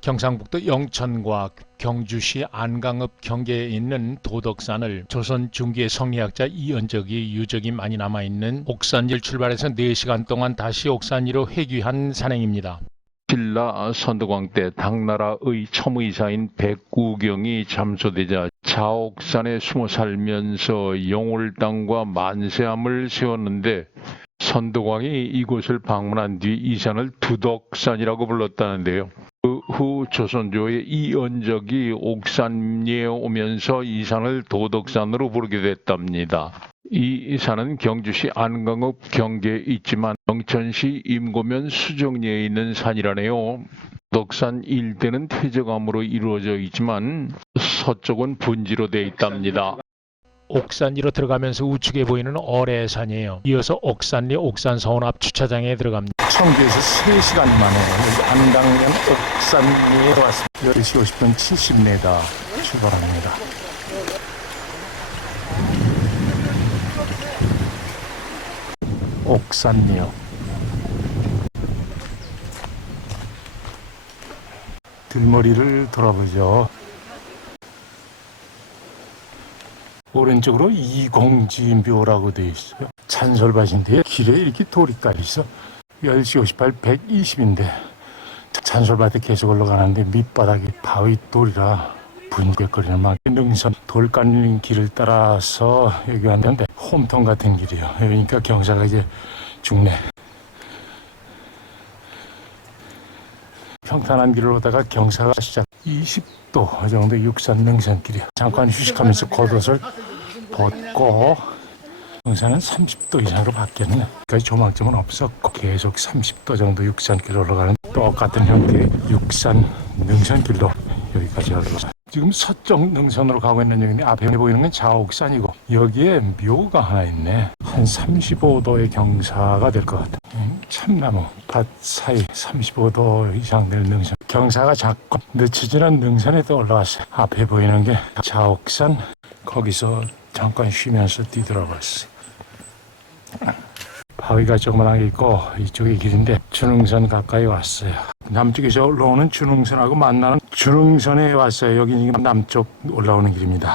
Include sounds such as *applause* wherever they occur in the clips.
경상북도 영천과 경주시 안강읍 경계에 있는 도덕산을 조선 중기의 성리학자 이은적이 유적이 많이 남아있는 옥산리를 출발해서 4시간 동안 다시 옥산리로 회귀한 산행입니다. 신라 선덕왕 때 당나라의 첨의사인 백구경이 잠소되자 자옥산에 숨어 살면서 영월당과 만세암을 세웠는데 선덕왕이 이곳을 방문한 뒤 이 산을 두덕산이라고 불렀다는데요. 그 후 조선조의 이언적이 옥산리에 오면서 이 산을 도덕산으로 부르게 됐답니다. 이 산은 경주시 안강읍 경계에 있지만 영천시 임고면 수정리에 있는 산이라네요. 도덕산 일대는 퇴적암으로 이루어져 있지만 서쪽은 분지로 돼 있답니다. 옥산리로 들어가면서 우측에 보이는 어뢰산이에요. 이어서 옥산리 옥산서원 앞 주차장에 들어갑니다. 청주에서 3시간 만에 안당면 옥산리에 왔습니다. 10시 50분 70m 출발합니다. 옥산리요. 들머리를 돌아보죠. 오른쪽으로 이공지묘라고 되어 있어요. 찬솔밭인데 길에 이렇게 돌이 깔려 있어. 10시 58, 120인데 잔솔밭에 계속 올라가는데 밑바닥이 바위 돌이라 분개거리는 막 능선 돌 깔린 길을 따라서 여기 왔는데 홈통 같은 길이에요. 그러니까 경사가 이제 죽네. 평탄한 길을 오다가 경사가 시작 20도 정도 육산 능선길이야. 잠깐 휴식하면서 겉옷을 벗고 경사는 30도 이상으로 바뀌었네. 그러니까 조망점은 없었고 계속 30도 정도 육산길 올라가는 똑같은 형태의 육산 능선길로 여기까지 올라가. 지금 서쪽 능선으로 가고 있는 여기인데 앞에 보이는 건 자옥산이고 여기에 묘가 하나 있네. 한 35도의 경사가 될 것 같아. 음, 참나무 밭 사이 35도 이상 될 능선. 경사가 작고 늦춰지는 능선에도 올라왔어요. 앞에 보이는 게 자옥산. 거기서 잠깐 쉬면서 뛰돌아봤어요. 바위가 조그만하게 있고 이쪽이 길인데 준흥선 가까이 왔어요. 남쪽에서 올라오는 준흥선하고 만나는 준흥선에 왔어요. 여기 남쪽 올라오는 길입니다.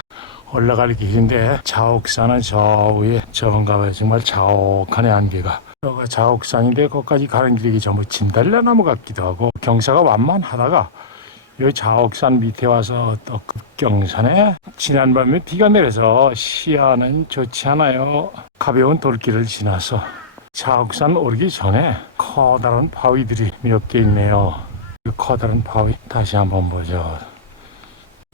올라갈 길인데 자옥산은 저 위에 저건가 봐요. 정말 자옥하네 안개가. 여기가 자옥산인데 거기까지 가는 길이 전부 진달래나무 같기도 하고 경사가 완만하다가 여기 자옥산 밑에 와서 또 급경산에 지난밤에 비가 내려서 시야는 좋지 않아요. 가벼운 돌길을 지나서 자옥산 오르기 전에 커다란 바위들이 몇 개 있네요. 그 커다란 바위 다시 한번 보죠.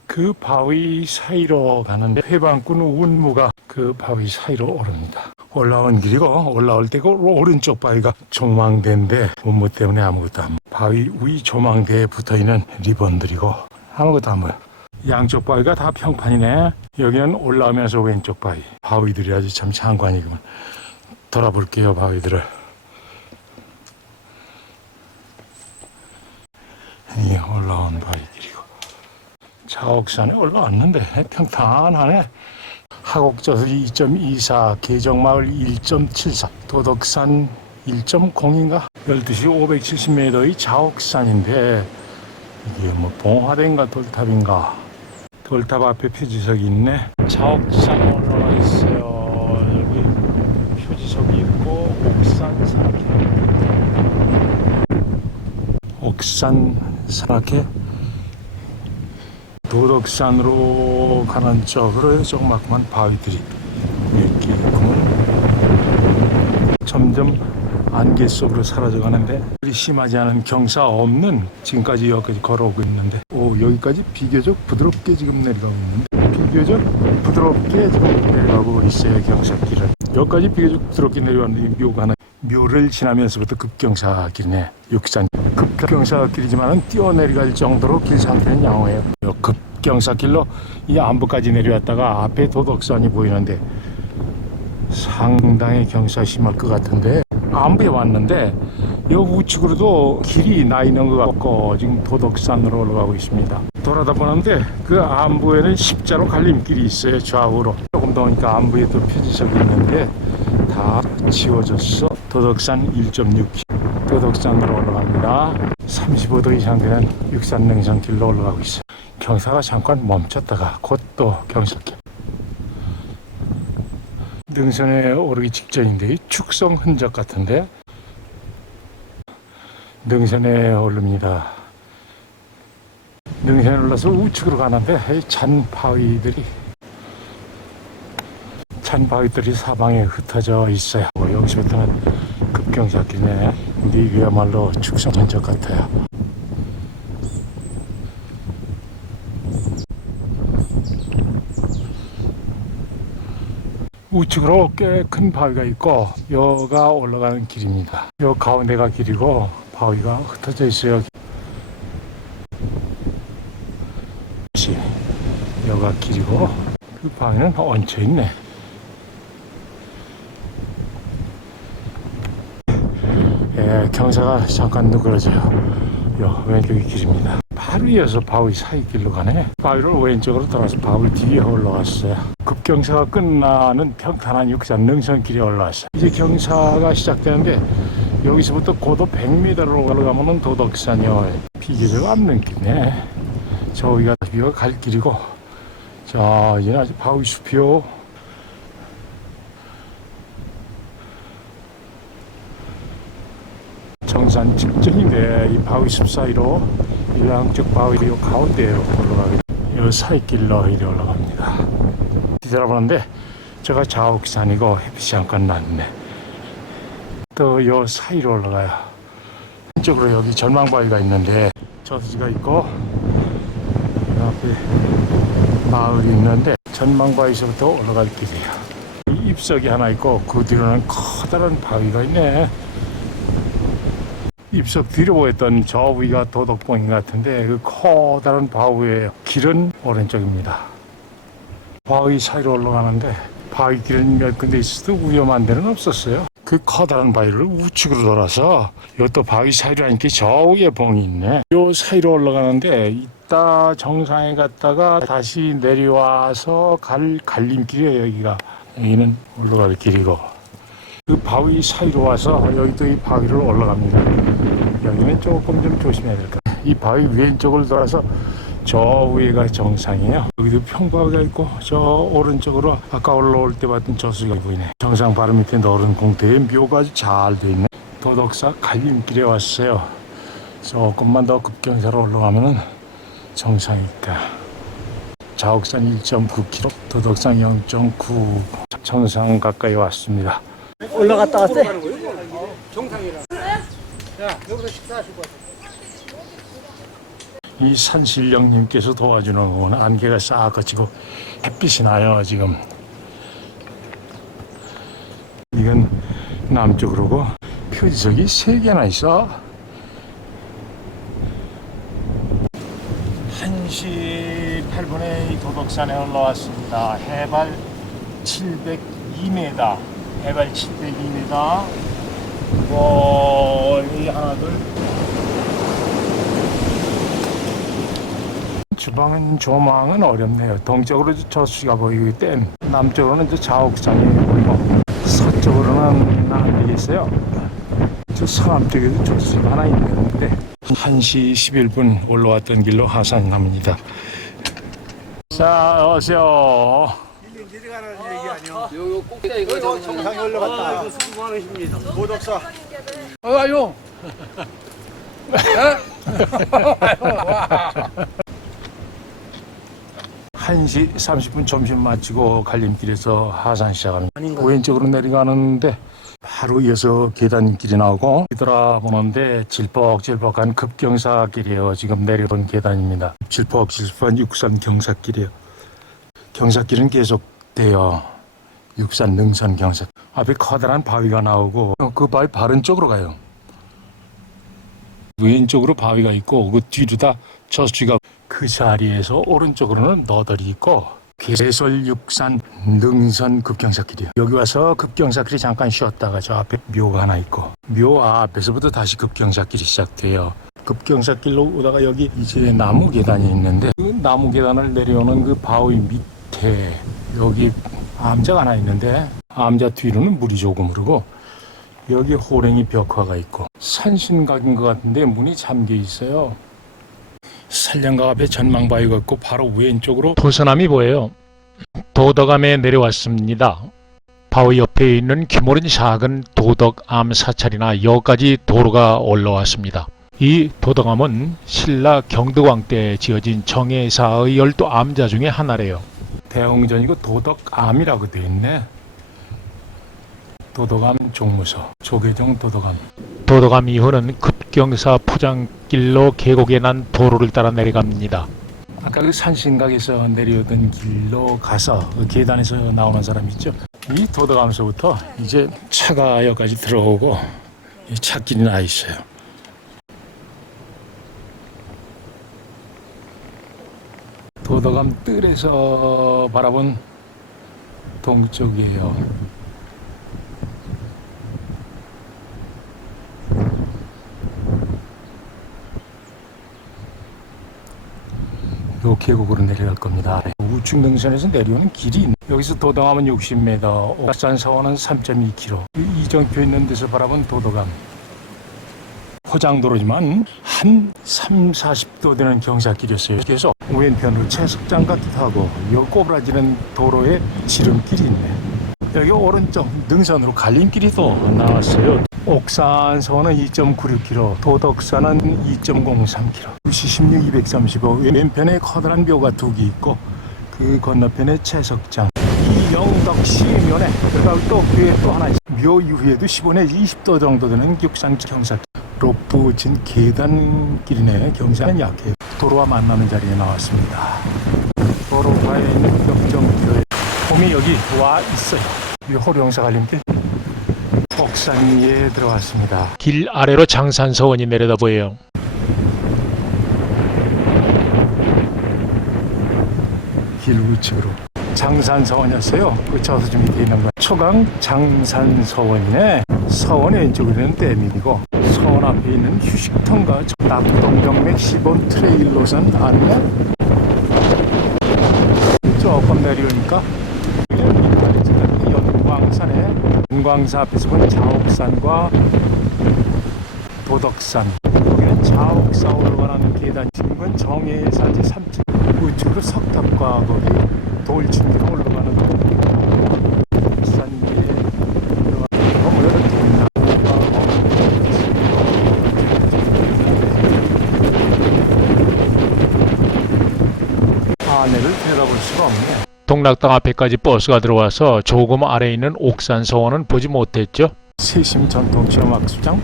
그 바위 사이로 가는데 회방꾼 운무가 그 바위 사이로 오릅니다. 올라온 길이고 올라올 때그 오른쪽 바위가 조망대인데 운무 때문에 아무것도 안 보여. 바위 위 조망대에 붙어있는 리본들이고 아무것도 안 보여. 양쪽 바위가 다 평판이네. 여기는 올라오면서 왼쪽 바위. 바위들이 아주 참 장관이구만. 돌아볼게요 바위들을. 이 올라온 바위길이고. 자옥산에 올라왔는데 평탄하네. 하곡저수 2.24, 계정마을 1.74, 도덕산 1.0인가? 12시 570m의 자옥산인데 이게 뭐 봉화대인가 돌탑인가? 돌탑 앞에 표지석이 있네. 자옥산 올라와 있어요. 여기 표지석이 있고 옥산 산악회. 옥산 산악회 도덕산으로 가는 쪽으로 조그맣구만 바위들이 몇개 있구만 점점 안개 속으로 사라져 가는데 그리 심하지 않은 경사 없는 지금까지 여기까지 걸어오고 있는데. 오 여기까지 비교적 부드럽게 지금 내려가고 있는데. 비교적 부드럽게 지금 내려가고 있어요 경사길은 여기까지 비교적 부드럽게 내려왔는데 묘가 하나. 묘를 지나면서부터 급경사길이네. 육산 급경사길이지만은 뛰어내려갈 정도로 길 상태는 양호해요. 요 급경사길로 이 안부까지 내려왔다가 앞에 도덕산이 보이는데 상당히 경사 심할 것 같은데 안부에 왔는데 여 우측으로도 길이 나 있는 것 같고 지금 도덕산으로 올라가고 있습니다. 돌아다 보는데 그 안부에는 십자로 갈림길이 있어요 좌우로 더 오니까 안부에 또 표지석이 있는데 다 지워졌어. 도덕산 1.6km 도덕산으로 올라갑니다. 35도 이상 되는 육산 능선길로 올라가고 있어요. 경사가 잠깐 멈췄다가 곧 또 경사길. 능선에 오르기 직전인데 이 축성 흔적 같은데 능선에 오릅니다. 능선에 올라서 우측으로 가는데 이잔 바위들이 잔 바위들이 사방에 흩어져 있어요. 뭐 여기서부터는 급경사길이네. 근데 이게야말로 축성 흔적 같아요. 우측으로 꽤 큰 바위가 있고 여가 올라가는 길입니다. 여 가운데가 길이고 바위가 흩어져 있어요. 시, 여가 길이고 그 바위는 얹혀 있네. 경사가 잠깐 누그러져요. 요 왼쪽이 길입니다. 바로 이어서 바위 사이 길로 가네. 바위를 왼쪽으로 돌아서 바위 뒤에 올라갔어요. 급경사가 끝나는 평탄한 육산 능선길에 올라왔어요. 이제 경사가 시작되는데 여기서부터 고도 100m로 올라가면은 도덕산이요. 비교적 앞는 길이네. 저기가 비가 갈 길이고 자 이제 아주 바위 숲이요. 정산 직전인데 이 바위 숲 사이로 이 양쪽 바위 요 가운데로 올라가게 요 사이길로 이리 올라갑니다. 뒤돌아보는데 제가 좌옥산이고 햇빛이 잠깐 났네. 또 요 사이로 올라가요. 한쪽으로 여기 전망바위가 있는데 저수지가 있고 그 앞에 마을이 있는데 전망바위에서부터 올라갈 길이에요. 이 입석이 하나 있고 그 뒤로는 커다란 바위가 있네. 입석 뒤로 보였던 저 위가 도덕봉인 같은데 그 커다란 바위의 길은 오른쪽입니다. 바위 사이로 올라가는데 바위 길은 몇 군데 있어도 위험한 데는 없었어요. 그 커다란 바위를 우측으로 돌아서 이것도 바위 사이로 하니까 저 위에 봉이 있네. 요 사이로 올라가는데 이따 정상에 갔다가 다시 내려와서 갈 갈림길이에요 여기가. 여기는 올라갈 길이고 그 바위 사이로 와서 여기 또 이 바위를 올라갑니다. 여기는 조금 좀 조심해야 될 것 같아요. 이 바위 왼쪽을 돌아서 저 위가 정상이에요. 여기도 평바위가 있고 저 오른쪽으로 아까 올라올 때 봤던 저수가 보이네. 정상 바로 밑에 노른 공터에 묘가 아주 잘돼 있네. 도덕사 갈림길에 왔어요. 조금만 더 급경사로 올라가면은 정상이니까. 자옥산 1.9km, 도덕산 0.9 정상 가까이 왔습니다. 올라갔다 왔어? 이 산신령님께서 도와주는 건 안개가 싹 거치고 햇빛이 나요 지금. 이건 남쪽으로고 표지석이 세 개나 있어. 1시 8분에 도덕산에 올라왔습니다. 해발 702m 해발 702m 멀리 하나 둘 주방은 조망은 어렵네요. 동쪽으로 저수지가 보이고 땐 남쪽으로는 이제 자옥산이 보이고 서쪽으로는 안 되겠어요. 저 서남 쪽에도 저수지가 하나 있는데 1시 11분 올라왔던 길로 하산이 납니다. 자, 어서요. 요 요 꼭대 이거 저 정상에 올라갔다. 모덕사. 아유. *laughs* 1시 30분 점심 마치고 갈림길에서 하산 시작합니다. 왼쪽으로 내려가는데 바로 이어서 계단길이 나오고 뒤돌아보는데 질퍽질퍽한 급경사길이에요. 지금 내려온 계단입니다. 질퍽질퍽한 육산 경사길이에요. 경사길은 계속 돼요. 육산 능선 경사. 앞에 커다란 바위가 나오고 그 바위 바른 쪽으로 가요. 왼쪽으로 바위가 있고 그 뒤로 다 저수지가 그 자리에서 오른쪽으로는 너덜이 있고 개설 육산 능선 급경사길이요. 여기 와서 급경사길이 잠깐 쉬었다가 저 앞에 묘가 하나 있고 묘 앞에서부터 다시 급경사길이 시작돼요. 급경사길로 오다가 여기 이제 나무 계단이 있는데 그 나무 계단을 내려오는 그 바위 밑에 여기 암자가 하나 있는데 암자 뒤로는 물이 조금 흐르고 여기 호랭이 벽화가 있고 산신각인 것 같은데 문이 잠겨 있어요. 산량각 앞에 전망바위가 있고 바로 왼쪽으로 도서남이 보여요. 도덕암에 내려왔습니다. 바위 옆에 있는 규모는 작은 도덕암 사찰이나 여기까지 도로가 올라왔습니다. 이 도덕암은 신라 경덕왕 때 지어진 정예사의 열두 암자 중에 하나래요. 대웅전이고 도덕암이라고 돼 있네. 도덕암 종무소 조계종 도덕암 도덕암 이후는 급경사 포장길로 계곡에 난 도로를 따라 내려갑니다. 아까 그 산신각에서 내려오던 길로 가서 그 계단에서 나오는 사람 있죠. 이 도덕암서부터 이제 차가 여기까지 들어오고 이 차길이 나 있어요. 도덕암 뜰에서 바라본 동쪽이에요. 요 계곡으로 내려갈 겁니다. 우측 능선에서 내려오는 길이 있네. 여기서 도덕암은 60m, 옥산 서원은 3.2km. 이 이정표 있는 데서 바라본 도덕암. 포장도로지만 한 3, 40도 되는 경사길이었어요. 그래서 왼편으로 채석장 같기도 하고 요 꼬부라지는 도로에 지름길이 있네. 여기 오른쪽 능선으로 갈림길이 또 나왔어요. 옥산 서원은 2.96km, 도덕산은 2.03km. 16, 235. 왼편에 커다란 묘가 두 개 있고 그 건너편에 채석장. 이 영덕 시 면에 그리고 또 그에 또 하나. 묘 이후에도 15내지 20도 정도 되는 육상 경사. 로프 진 계단길이네. 경사는 약해요. 도로와 만나는 자리에 나왔습니다. 도로가에 있는 역정교회. 봄이 여기 와 있어요. 이 호룡사 갈림길. 옥산리에 들어왔습니다. 길 아래로 장산서원이 내려다 보여요. 길 우측으로 장산서원이었어요. 그 저수 좀 밑에 있는 거. 초강 장산서원이네. 서원 왼쪽에는 댐이고 서원 앞에 있는 휴식터인가 낙동정맥 시본 트레일 노선 안내. 조금 내려오니까? 연광산에 연광사 앞에서 본 자옥산과 도덕산. 여기는 자옥사 올라가는 계단 지금 건 정예사지 3층 우측으로 석탑과 거기 돌층으로 올라가는 산 위에 올라가는 건물은 동남과 들여다볼 수가 없네 동락당 앞에까지 버스가 들어와서 조금 아래에 있는 옥산 서원은 보지 못했죠. 세심 전통 체험 학습장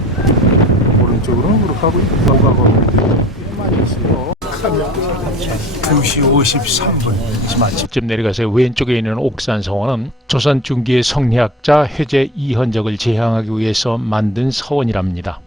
오른쪽으로는 그렇게 하고 있고 가고 2시 53분 마침 쯤 내려가서 왼쪽에 있는 옥산 서원은 조선 중기의 성리학자 회제 이현적을 제향하기 위해서 만든 서원이랍니다.